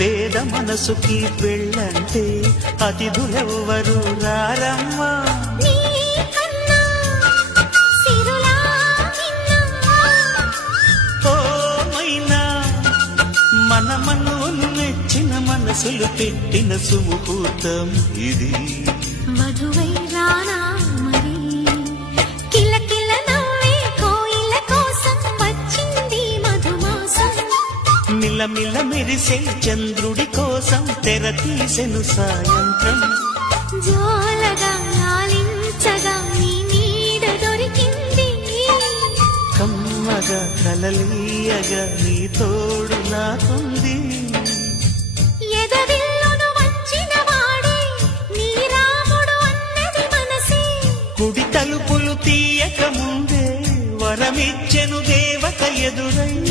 పేద మనసుకి పెళ్ళంటే అతిథులెవ్వరు రారమ్మా. మన మనువును మెచ్చిన మనసులు పెట్టిన సుముహూర్తం ఇది. మధువై రానా మరి కిలకిల నవ్వే కోయిల కోసం వచ్చింది మధుమాసం. మిలమిల మెరిసే చంద్రుడి కోసం తెర తీసెను సాయంత్రం. జోలగా లాలించగా నీ నీడ దొరికింది. కమ్మగా కలలీయగా నీ తోడు నాకుంది. ఎదవిల్లును వంచిన వాడే నీ రాముడు అన్నది మనసే. కుడి తలుపులు తీయక ముందే వరమిచ్చెను దేవత ఎదురై.